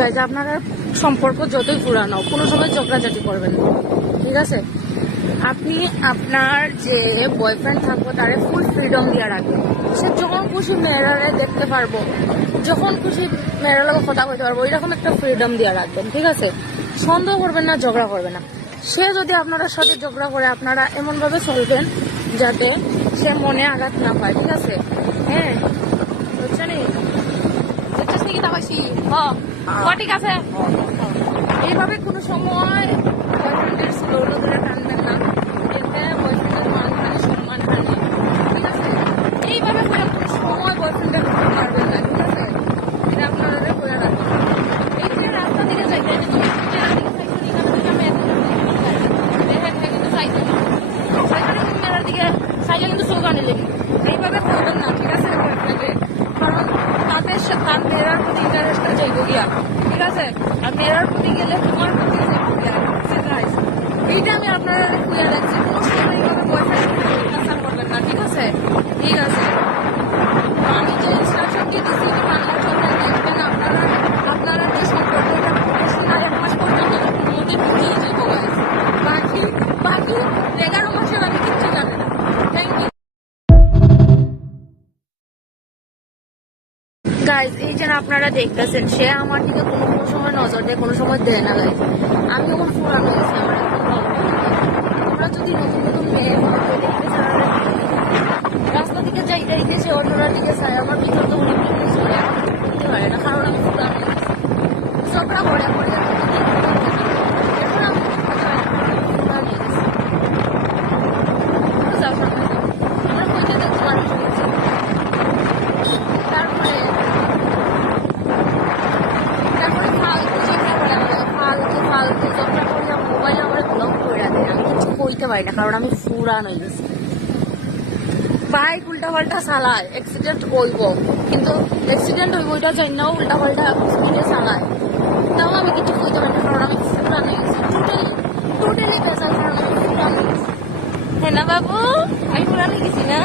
Guys আপনারা সম্পর্ক যতই পুরানো কোনো সময় ঝগড়াঝাটি করবেন না, ঠিক আছে? আপনি আপনার যে বয়ফ্রেন্ড থাকবো তারে ফুল ফ্রিডম দিয়ে রাখবেন। সে যখন খুশি মেয়েরারে দেখতে পারবো, যখন খুশি মেয়েরার লোক কথা বলতে পারবো, এরকম একটা ফ্রিডম দিয়ে রাখবেন, ঠিক আছে? সন্দেহ করবেন না, ঝগড়া করবেন না। সে যদি আপনার সাথে ঝগড়া করে আপনারা এমনভাবে চলবেন যাতে সে মনে আঘাত না পায়, ঠিক আছে? হ্যাঁ, বুঝছেন? ঠিক আছে, এইভাবে কোনো সময় বয়ফ্রেন্ডের স্লোলো ধরে টানবেন না, দেখবে বয়ফ্রেন্ডের মানহানি সম্মান হানি, ঠিক আছে? এইভাবে করে কোনো সময় বয়ফ্রেন্ডের ধরতে পারবেন না, ঠিক আছে? এটা আপনারা করে রাখবেন। এই যে রাস্তা দিকে যাইতে কিন্তু সাইকেল কিন্তু চৌকানি লেগে এইভাবে করবেন না, ঠিক আছে? কারণ তাদের তার মেয়েরার প্রতি ইন্টারেস্টটা যাইব গিয়া, ঠিক আছে? আর মেয়েরার প্রতি গেলে তোমার প্রতি যাইব গিয়া। এইটা আমি আপনারা খুঁজে রাখছি, কোনো সময় এইভাবে বয়ফ্রেন্ড করবেন না, ঠিক আছে? ঠিক আছে, আমি যে ইনস্ট্রাকশন দিয়ে দিচ্ছি বাংলার জন্য দেখবেন আপনারা আপনারা যে সম্পর্ক এটা প্রফেশনাল 1 মাস পর্যন্ত মধ্যে ঢুকিয়ে যাইব গাইজ। বাকি বাকি 11 মাসের আমি কিচ্ছু জানি না। Thank you guys. এই যে আপনারা দেখতেছেন সে আমার দিকে কোনো কোনো সময় নজর দেয়, কোনো সময় দেয় না গাইজ। আমি ওখানে পুরানো গেছি, আমার তোমরা যদি নতুন নতুন মেয়ে দেখতে চান রাস্তা দিকে যাইতে যাইতে সে অন্যরার দিকে চায়, আমার ভিতর তো অনেক কিছু করতে পারে না, কারণ আমি পুরানো গেছি। ঝগড়া করে পরে এখন আমি পুরানো গেছি। আমরা কইতে দেখছি মানুষ গেছি। তারপরে ফালতু ঝগড়া করলাম, মোবাইল আমার ব্লক করে দেয়, আমি কিছু কইতে পারি না কারণ আমি পুরান হয়ে গেছি। বাইক উল্টা পাল্টা চালায়, অ্যাক্সিডেন্ট হইব, কিন্তু অ্যাক্সিডেন্ট হইব ওইটা জানি না, উল্টা পাল্টা স্পিডে চালায়, তাও আমি কিছু কইতে পারি না কারণ আমি পুরান হয়ে গেছি। টোটালি বেজাল, কারণ আমি পুরান হয়ে গেছি। হ্যাঁ না বাবু, আমি পুরান হয়ে গেছি না?